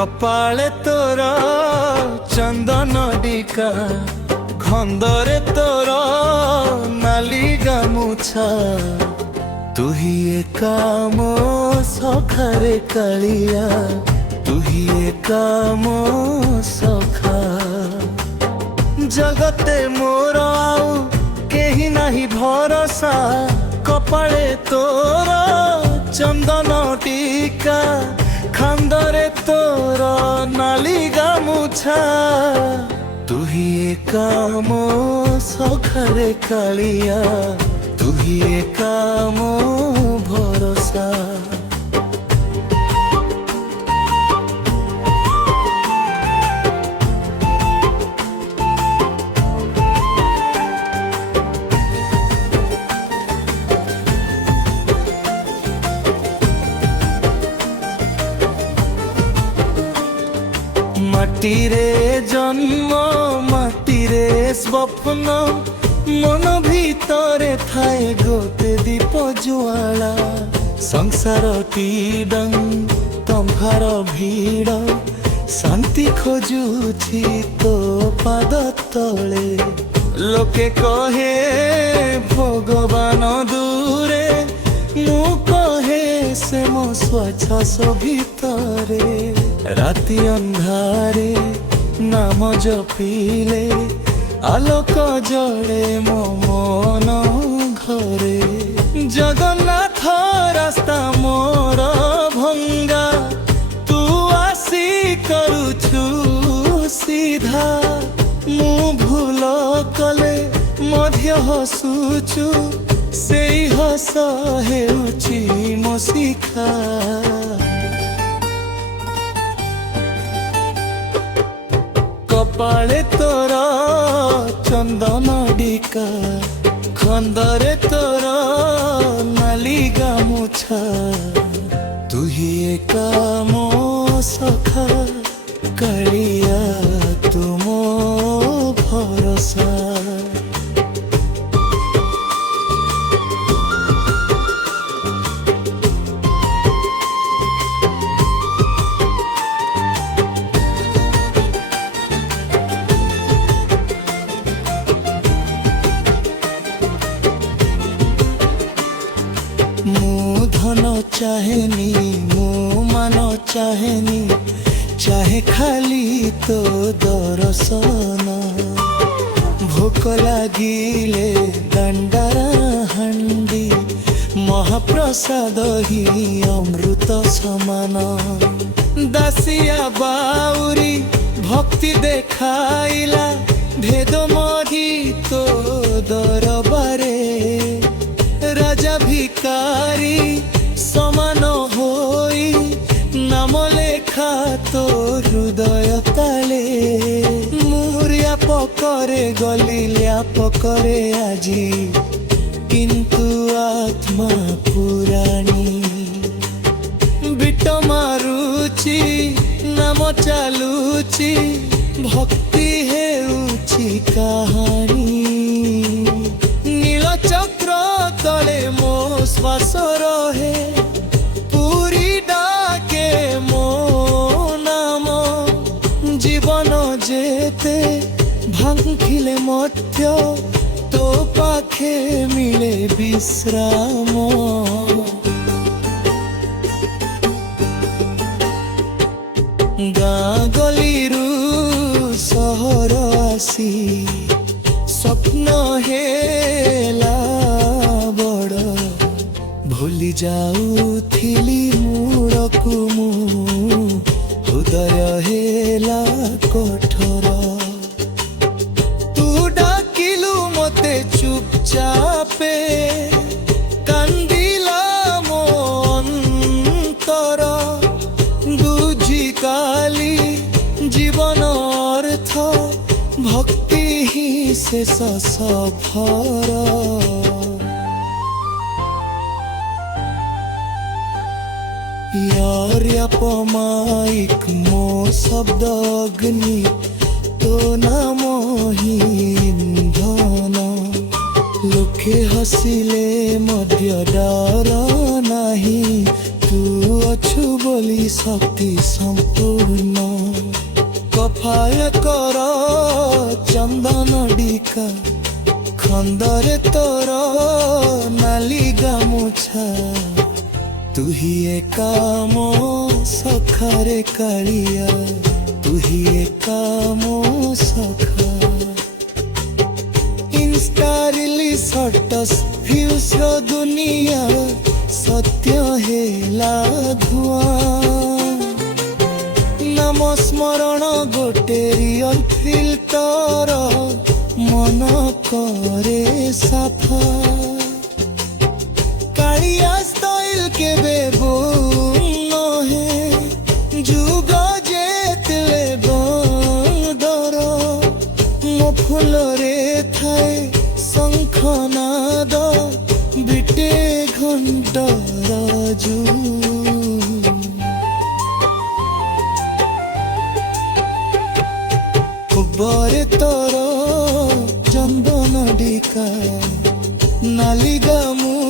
कपाळे तोर चंदन डिका खंदरे तोर नाली गामुछा तू ही एका मो सखारे कालिया तू ही एका मो सखा जगते मोर आउ केही नाही भरोसा कपाळे तोर चंदन टीका खंदरे तोर नाली गामुछा तू ही एका मो सखारे कालिया तू ही एका मो भरोसा। माटीरे जन्म माटीरे स्वप्न मन भीतरे थाए गोटे दीप ज्वाला संसार डंग तंभार भीड़ शांति खोजुछि तो पाद तले लोके कहे भगवान दूरे मु कहे से मो स्वच्छास भितरे राति अंधारे नाम जपिले आलोक जड़े मो मन घरे जगन्नाथ रास्ता मोर भंगा तू आसी करुछु सीधा मु भूल कले मध्य हसुछु से हस हेउछि मो शिखा कपाळे तोर चंदन डिका खंदरे तोर नाली गामुछा तू ही एका मो सखा कालिया तू मो भरोसा। मु धन चाहेनी मु मान चाहेनी चाहे खाली तो दर्शन भोक लागिले दंडारा हांडी महाप्रसाद ही अमृत समान दासिया बाउरी भक्ति देखाइला भेद मधी तो दरबारे राजा भिकारी समान होई नाम लेखा तो हृदय ताले मुरिया पकरे गलिलिया पकरे आजी किंतु आत्मा पुराणी बिट मारुची नाम चालुची भक्ति हेउची कहानी नील चक्र तले मो श्वास रहे पूरी डाके मो नाम जीवन जेते भांगिले मध्य तो पाखे मिले विश्राम गाँ गलिरू सहर आसी स्वप्न हेला बड़ भूली जाऊथिली मूड़कु मु हृदय हेला कठोर तू डाकिलु मते चुपचापे कांदिला मो अंतर बुझी काली जीवन अर्थ भक्ति ही शेष सफर यापमाइक मो शब्द अग्नि तो नाम ही इंधन लोके हसिले मध्य डर नाही तू अछु বলি শক্তি সম্পূর্ণ কফাল কর চন্দন ডিকা খন্দরে তোর নালি গামুছা তুহি একাম সখারে কালিয়া তুহি একাম সখা ইনস্টারিলি সটস ফিউস দুনিয়া সত্য হেলা ধুয়া নাম স্মরণ গোটে রিয়ল ফিল্টর মন করে সাফা কালিয়া স্টাইল কেবে নহে যুগ যেতলে বদর ମୋ ফুলরে ଥାଏ ଶଙ୍ଖନାଦ ବିଟେ ଘଣ୍ଟର ଜୁ ଖବରେ ତୋର ଚନ୍ଦନ ଡିକା ନାଲି ଗାମୁ